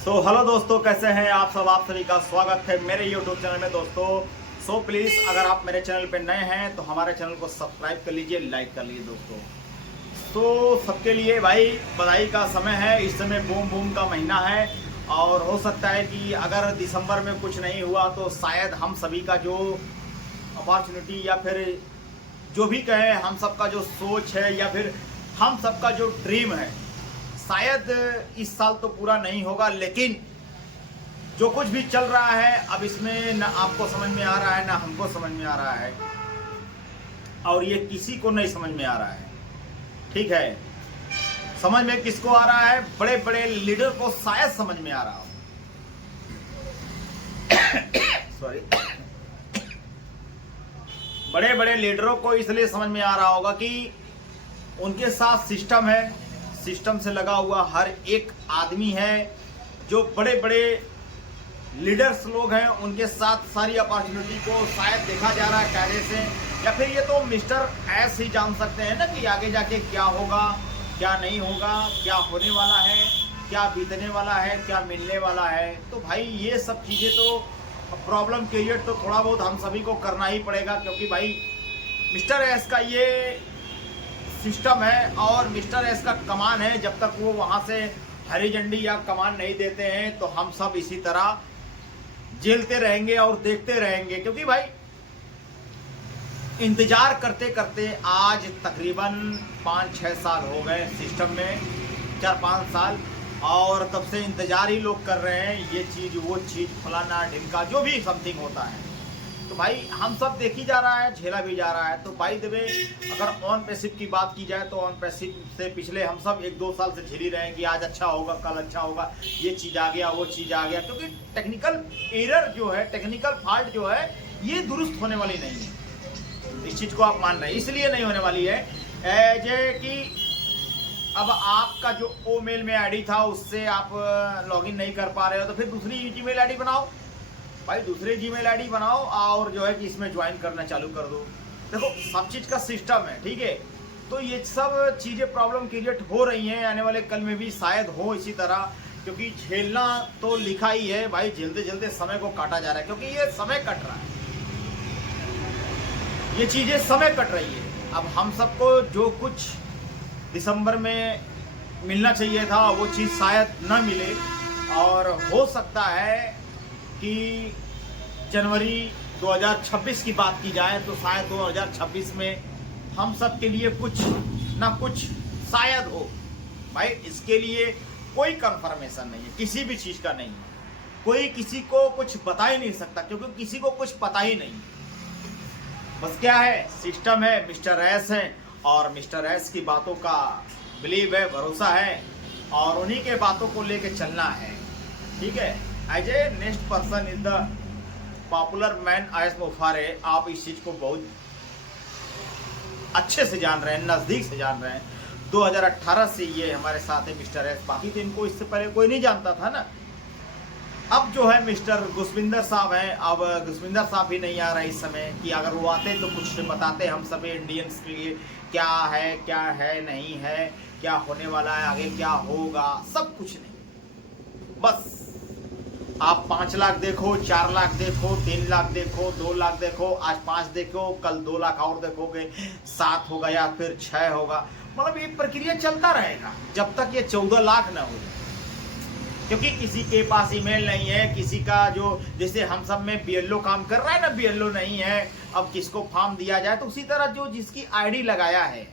Hello दोस्तों, कैसे हैं आप सब। आप सभी का स्वागत है मेरे यूट्यूब चैनल में दोस्तों। प्लीज़ अगर आप मेरे चैनल पे नए हैं तो हमारे चैनल को सब्सक्राइब कर लीजिए, लाइक कर लीजिए दोस्तों। सबके लिए भाई बधाई का समय है। इस समय बूम बूम का महीना है और हो सकता है कि अगर दिसंबर में कुछ नहीं हुआ तो शायद हम सभी का जो अपॉर्चुनिटी या फिर जो भी कहें हम सबका जो सोच है या फिर हम सबका जो ड्रीम है शायद इस साल तो पूरा नहीं होगा। लेकिन जो कुछ भी चल रहा है अब इसमें ना आपको समझ में आ रहा है ना हमको समझ में आ रहा है और ये किसी को नहीं समझ में आ रहा है। ठीक है, समझ में किसको आ रहा है? बड़े बड़े लीडर को शायद समझ में आ रहा हो। सॉरी, बड़े बड़े लीडरों को इसलिए समझ में आ रहा होगा कि उनके साथ सिस्टम है, सिस्टम से लगा हुआ हर एक आदमी है। जो बड़े बड़े लीडर्स लोग हैं उनके साथ सारी अपॉर्चुनिटी को शायद देखा जा रहा है कायदे से, या फिर ये तो मिस्टर एस ही जान सकते हैं ना कि आगे जाके क्या होगा क्या नहीं होगा, क्या होने वाला है, क्या बीतने वाला है, क्या मिलने वाला है। तो भाई ये सब चीज़ें तो प्रॉब्लम क्रिएट तो थोड़ा बहुत हम सभी को करना ही पड़ेगा, क्योंकि भाई मिस्टर एस का ये सिस्टम है और मिस्टर एस का कमान है। जब तक वो वहाँ से हरी झंडी या कमान नहीं देते हैं तो हम सब इसी तरह झेलते रहेंगे और देखते रहेंगे। क्योंकि भाई इंतजार करते करते आज तकरीबन 5-6 साल हो गए सिस्टम में, 4-5 साल, और तब से इंतजार ही लोग कर रहे हैं ये चीज़ वो चीज़ फलाना ढिमका जो भी समथिंग होता है। तो भाई हम सब देखी जा रहा है, झेला भी जा रहा है। तो बाय द वे अगर ऑन पैसिव की बात की जाए तो ऑन पैसिव से पिछले हम सब 1-2 साल से झेल ही रहे हैं कि आज अच्छा होगा, कल अच्छा होगा, ये चीज़ आ गया, वो चीज़ आ गया। क्योंकि टेक्निकल एरर जो है, टेक्निकल फॉल्ट जो है, ये दुरुस्त होने वाली नहीं है। इस चीज़ को आप मान रहे हैं, इसलिए नहीं होने वाली है कि अब आपका जो ओ मेल में आईडी था उससे आप लॉगिन नहीं कर पा रहे हो तो फिर दूसरी जीमेल आईडी बनाओ। भाई दूसरे जीमेल आईडी बनाओ और जो है कि इसमें ज्वाइन करना चालू कर दो। देखो सब चीज़ का सिस्टम है, ठीक है। तो ये सब चीज़ें प्रॉब्लम क्रिएट हो रही हैं, आने वाले कल में भी शायद हो इसी तरह। क्योंकि झेलना तो लिखा ही है भाई, झेलते झेलते समय को काटा जा रहा है। क्योंकि ये समय कट रहा है, ये चीज़ें समय कट रही है। अब हम सबको जो कुछ दिसंबर में मिलना चाहिए था वो चीज़ शायद न मिले, और हो सकता है कि जनवरी 2026 की बात की जाए तो शायद 2026 में हम सब के लिए कुछ ना कुछ शायद हो। भाई इसके लिए कोई कंफर्मेशन नहीं है, किसी भी चीज़ का नहीं है। कोई किसी को कुछ बता ही नहीं सकता क्योंकि किसी को कुछ पता ही नहीं। बस क्या है, सिस्टम है, मिस्टर एस है और मिस्टर एस की बातों का बिलीव है, भरोसा है और उन्हीं के बातों को लेके चलना है। ठीक है, as a next person in the popular man एस मुफारे, आप इस चीज़ को बहुत अच्छे से जान रहे हैं, नज़दीक से जान रहे हैं। 2018 से ये हमारे साथ है मिस्टर एस। बाकी तो इनको इससे पहले कोई नहीं जानता था ना। अब जो है मिस्टर गुसविंदर साहब हैं, अब गुसविंदर साहब भी नहीं आ रहे इस समय कि अगर वो आते तो कुछ बताते हम सभी इंडियंस के लिए क्या है नहीं है, क्या होने वाला है, आगे क्या होगा, सब कुछ नहीं। बस आप 5 लाख देखो, 4 लाख देखो, 3 लाख देखो, 2 लाख देखो, आज 5 देखो, कल 2 लाख और देखोगे, 7 होगा या फिर 6 होगा। मतलब ये प्रक्रिया चलता रहेगा जब तक ये 14 लाख ना हो। क्योंकि किसी के पास ईमेल नहीं है, किसी का जो जैसे हम सब में बीएलओ काम कर रहा है ना, बीएलओ नहीं है, अब किसको फॉर्म दिया जाए। तो उसी तरह जो जिसकी आईडी लगाया है,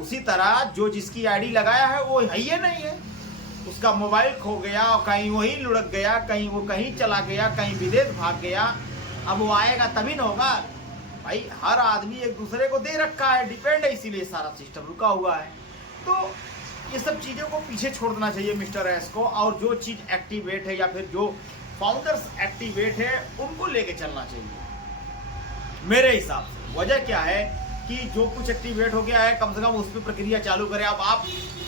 उसी तरह जो जिसकी आईडी लगाया है वो है ही नहीं है। उसका मोबाइल खो गया और कहीं वहीं लुढ़क गया, कहीं वो कहीं चला गया, कहीं विदेश भाग गया। अब वो आएगा तभी ना होगा। भाई हर आदमी एक दूसरे को दे रखा है, डिपेंड है, इसीलिए सारा सिस्टम रुका हुआ है। तो ये सब चीज़ों को पीछे छोड़ देना चाहिए मिस्टर एस को, और जो चीज़ एक्टिवेट है या फिर जो फाउंडर्स एक्टिवेट है उनको लेके चलना चाहिए मेरे हिसाब से। वजह क्या है कि जो कुछ एक्टिवेट हो गया है कम से कम उस पर प्रक्रिया चालू करें। अब आप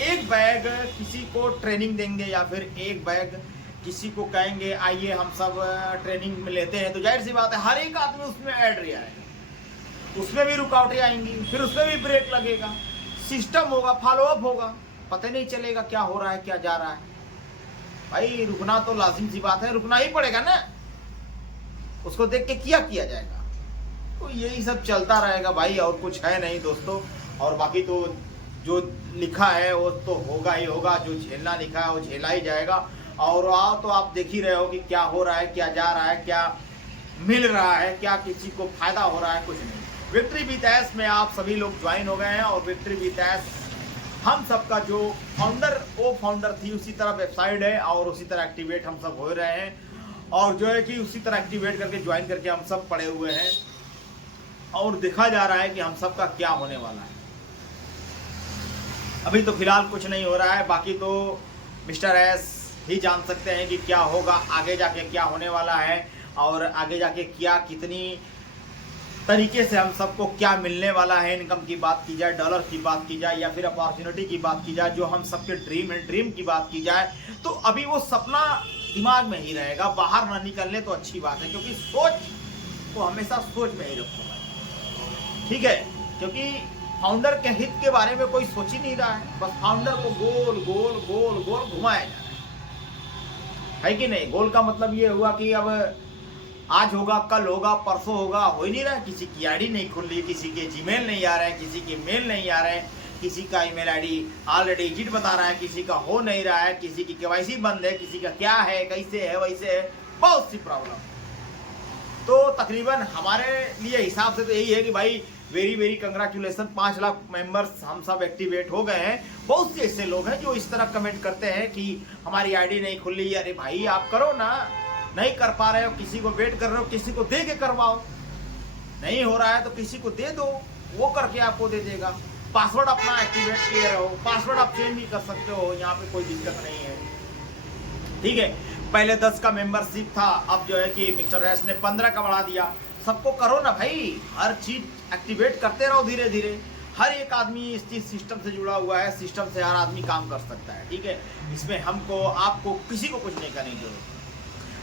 एक बैग किसी को ट्रेनिंग देंगे या फिर एक बैग किसी को कहेंगे आइए हम सब ट्रेनिंग में लेते हैं, तो जाहिर सी बात है हर एक आदमी उसमें ऐड रहा है, उसमें भी रुकावटें आएंगी, फिर उसमें भी ब्रेक लगेगा, सिस्टम होगा, फॉलोअप होगा, पता नहीं चलेगा क्या हो रहा है क्या जा रहा है। भाई रुकना तो लाजिम सी बात है, रुकना ही पड़ेगा ना, उसको देख के किया जाएगा। तो यही सब चलता रहेगा भाई, और कुछ है नहीं दोस्तों। और बाकी तो जो लिखा है वो तो होगा ही होगा, जो झेलना लिखा है वो झेला ही जाएगा। और आओ तो आप देख ही रहे हो कि क्या हो रहा है, क्या जा रहा है, क्या मिल रहा है, क्या किसी को फायदा हो रहा है, कुछ नहीं। विक्ट्री विद ऐश में आप सभी लोग ज्वाइन हो गए हैं, और विक्ट्री विद ऐश हम सबका जो फाउंडर थी उसी तरह वेबसाइट है, और उसी तरह एक्टिवेट हम सब हो रहे हैं, और जो है कि उसी तरह एक्टिवेट करके ज्वाइन करके हम सब पड़े हुए हैं, और देखा जा रहा है कि हम सब का क्या होने वाला है। अभी तो फिलहाल कुछ नहीं हो रहा है, बाकी तो मिस्टर एस ही जान सकते हैं कि क्या होगा आगे जाके, क्या होने वाला है, और आगे जाके क्या कितनी तरीके से हम सबको क्या मिलने वाला है। इनकम की बात की जाए, डॉलर की बात की जाए, या फिर अपॉर्चुनिटी की बात की जाए, जो हम सबके ड्रीम है, ड्रीम की बात की जाए, तो अभी वो सपना दिमाग में ही रहेगा, बाहर ना निकलने तो अच्छी बात है। क्योंकि सोच को हमेशा सोच में ही रखो भाई, ठीक है। क्योंकि फाउंडर के हित के बारे में कोई सोच ही नहीं रहा है, बस फाउंडर को गोल गोल गोल गोल घुमाया जा रहा है कि नहीं। गोल का मतलब ये हुआ कि अब आज होगा, कल होगा, परसों होगा, हो ही नहीं रहा है। किसी की आईडी नहीं खुल रही, किसी के जीमेल नहीं आ रहे हैं, किसी के मेल नहीं आ रहे हैं, किसी का ईमेल आईडी ऑलरेडी एग्जिट बता रहा है, किसी का हो नहीं रहा है, किसी की केवाईसी बंद है, किसी का क्या है, कैसे है, वैसे है, बहुत सी प्रॉब्लम। तो तकरीबन हमारे लिए हिसाब से तो यही है कि भाई very very congratulation, 5 lakh members हम सब एक्टिवेट हो गए हैं। बहुत से ऐसे लोग हैं जो इस तरह कमेंट करते हैं कि हमारी आईडी नहीं खुल रही। अरे भाई आप करो ना, नहीं कर पा रहे हो, किसी को वेट कर रहे हो, किसी को दे के करवाओ। नहीं हो रहा है तो किसी को दे दो, वो करके आपको दे देगा। पासवर्ड अपना एक्टिवेट किए रहो, पासवर्ड आप चेंज भी कर सकते हो, यहाँ पे कोई दिक्कत नहीं है, ठीक है। पहले 10 का मेंबरशिप था, अब जो है कि मिस्टर एस ने 15 का बढ़ा दिया। सबको करो ना भाई, हर चीज एक्टिवेट करते रहो धीरे धीरे। हर एक आदमी इस चीज सिस्टम से जुड़ा हुआ है, सिस्टम से हर आदमी काम कर सकता है, ठीक है। इसमें हमको आपको किसी को कुछ नहीं करने की जरूरत,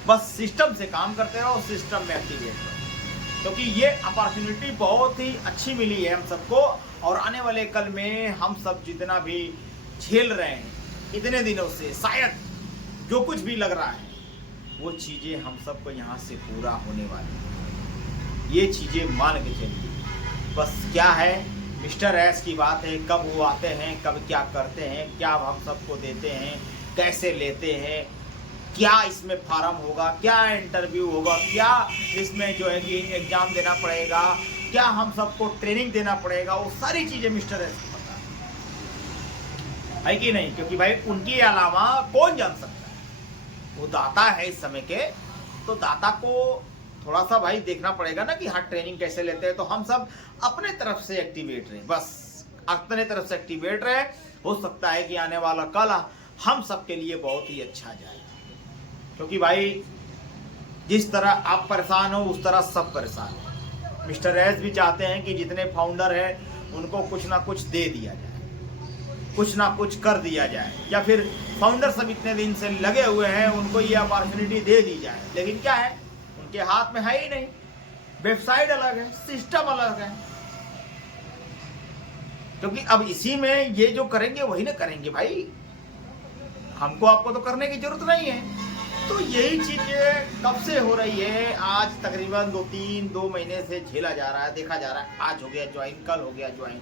बस सिस्टम से काम करते रहो, सिस्टम में एक्टिवेट रहो। क्योंकि ये अपॉर्चुनिटी बहुत ही अच्छी मिली है हम सबको, और आने वाले कल में हम सब जितना भी झेल रहे हैं इतने दिनों से, शायद जो कुछ भी लग रहा है वो चीज़ें हम सबको यहाँ से पूरा होने वाली है। ये चीज़ें मान के चलिए। बस क्या है, मिस्टर एस की बात है, कब वो आते हैं, कब क्या करते हैं, क्या हम सबको देते हैं, कैसे लेते हैं, क्या इसमें फार्म होगा, क्या इंटरव्यू होगा, क्या इसमें जो है कि एग्जाम देना पड़ेगा, क्या हम सबको ट्रेनिंग देना पड़ेगा, वो सारी चीज़ें मिस्टर एस को पता है कि नहीं। क्योंकि भाई उनके अलावा कौन जान सकता है, वो दाता है इस समय के, तो दाता को थोड़ा सा भाई देखना पड़ेगा ना कि हाँ ट्रेनिंग कैसे लेते हैं। तो हम सब अपने तरफ से एक्टिवेट रहे, बस अपने तरफ से एक्टिवेट रहे। हो सकता है कि आने वाला कल हम सब के लिए बहुत ही अच्छा जाए। क्योंकि भाई जिस तरह आप परेशान हो उस तरह सब परेशान है। मिस्टर एस भी चाहते हैं कि जितने फाउंडर हैं उनको कुछ ना कुछ दे दिया जाए, कुछ ना कुछ कर दिया जाए, या फिर फाउंडर सब इतने दिन से लगे हुए हैं उनको ये अपॉर्चुनिटी दे दी जाए। लेकिन क्या है, उनके हाथ में है ही नहीं। वेबसाइट अलग है, सिस्टम अलग है। क्योंकि अब इसी में ये जो करेंगे वही ना करेंगे भाई, हमको आपको तो करने की जरूरत नहीं है। तो यही चीजें कब से हो रही है, आज तकरीबन 2 महीने से झेला जा रहा है, देखा जा रहा है। आज हो गया ज्वाइन, कल हो गया ज्वाइन।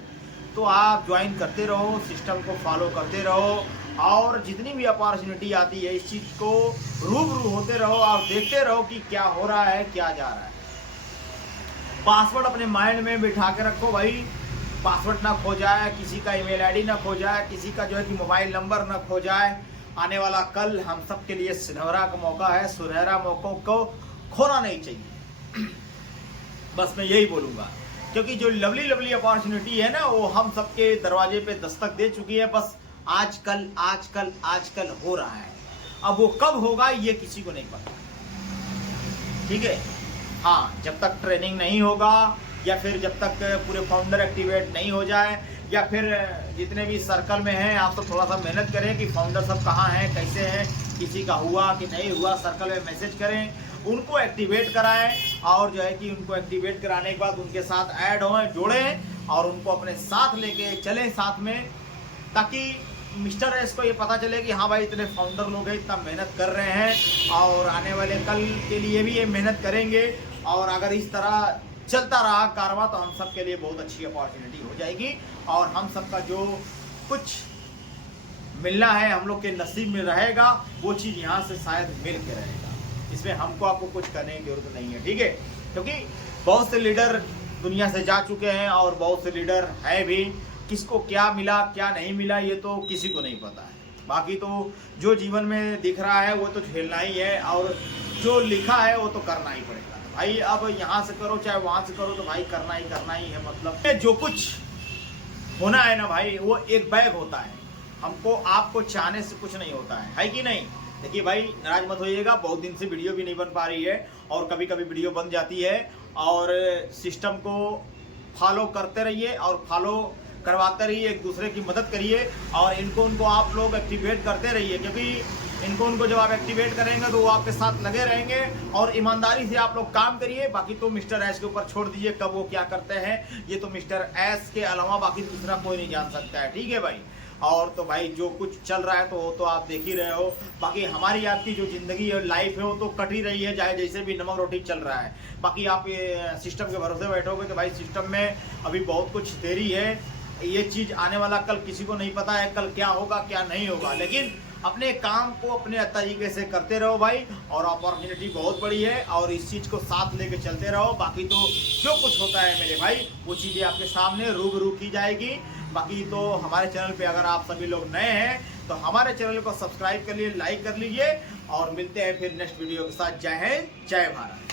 तो आप ज्वाइन करते रहो, सिस्टम को फॉलो करते रहो, और जितनी भी अपॉर्चुनिटी आती है इस चीज को रूबरू होते रहो और देखते रहो कि क्या हो रहा है, क्या जा रहा है। पासवर्ड अपने माइंड में बिठा के रखो भाई, पासवर्ड ना खो जाए, किसी का ईमेल आईडी ना खो जाए, किसी का जो है कि मोबाइल नंबर ना खो जाए। आने वाला कल हम सब के लिए सुनहरा का मौका है, सुनहरा मौकों को खोना नहीं चाहिए। बस मैं यही बोलूँगा, क्योंकि जो लवली लवली अपॉर्चुनिटी है ना वो हम सबके दरवाजे पे दस्तक दे चुकी है। बस आजकल आजकल आजकल हो रहा है, अब वो कब होगा ये किसी को नहीं पता, ठीक है। हाँ, जब तक ट्रेनिंग नहीं होगा, या फिर जब तक पूरे फाउंडर एक्टिवेट नहीं हो जाए, या फिर जितने भी सर्कल में हैं आप तो थोड़ा सा मेहनत करें कि फाउंडर सब कहाँ हैं, कैसे हैं, किसी का हुआ कि नहीं हुआ, सर्कल में मैसेज करें, उनको एक्टिवेट कराएं, और जो है कि उनको एक्टिवेट कराने के बाद उनके साथ ऐड हों, जोड़ें, और उनको अपने साथ लेके चलें साथ में, ताकि मिस्टर एस को ये पता चले कि हाँ भाई इतने फाउंडर लोग हैं, इतना मेहनत कर रहे हैं और आने वाले कल के लिए भी ये मेहनत करेंगे, और अगर इस तरह चलता रहा कारवा तो हम सब के लिए बहुत अच्छी अपॉर्चुनिटी हो जाएगी, और हम सबका जो कुछ मिलना है हम लोग के नसीब में रहेगा वो चीज़ यहाँ से शायद मिल के रहेगा। इसमें हमको आपको कुछ करने की जरूरत नहीं है, ठीक है, क्योंकि बहुत से लीडर दुनिया से जा चुके हैं और बहुत से लीडर हैं भी, किसको क्या मिला क्या नहीं मिला ये तो किसी को नहीं पता है। बाकी तो जो जीवन में दिख रहा है वो तो झेलना ही है, और जो लिखा है वो तो करना ही पड़ेगा भाई। अब यहाँ से करो चाहे वहाँ से करो तो भाई करना ही है। मतलब जो कुछ होना है ना भाई वो एक बैग होता है, हमको आपको चाहने से कुछ नहीं होता है कि नहीं। देखिए भाई नाराज मत होइएगा, बहुत दिन से वीडियो भी नहीं बन पा रही है और कभी कभी वीडियो बन जाती है, और सिस्टम को फॉलो करते रहिए और फॉलो करवाते रहिए, एक दूसरे की मदद करिए, और उनको आप लोग एक्टिवेट करते रहिए, क्योंकि उनको जब आप एक्टिवेट करेंगे तो वो आपके साथ लगे रहेंगे, और ईमानदारी से आप लोग काम करिए। बाकी तो मिस्टर एस के ऊपर छोड़ दीजिए कब वो क्या करते हैं, ये तो मिस्टर एस के अलावा बाकी दूसरा कोई नहीं जान सकता है, ठीक है भाई। और तो भाई जो कुछ चल रहा है तो वो तो आप देख ही रहे हो, बाकी हमारी आपकी जो ज़िंदगी और लाइफ है वो तो कट ही रही है, चाहे जैसे भी नमक रोटी चल रहा है। बाकी आप ये सिस्टम के भरोसे बैठोगे तो भाई सिस्टम में अभी बहुत कुछ देरी है, ये चीज़ आने वाला कल किसी को नहीं पता है, कल क्या होगा क्या नहीं होगा, लेकिन अपने काम को अपने तरीके से करते रहो भाई, और अपॉर्चुनिटी बहुत बड़ी है और इस चीज़ को साथ लेके चलते रहो। बाकी तो जो कुछ होता है मेरे भाई वो चीज़ें आपके सामने रूबरू की जाएगी। बाकी तो हमारे चैनल पे अगर आप सभी लोग नए हैं तो हमारे चैनल को सब्सक्राइब कर लीजिए, लाइक कर लीजिए, और मिलते हैं फिर नेक्स्ट वीडियो के साथ। जय हिंद जय भारत।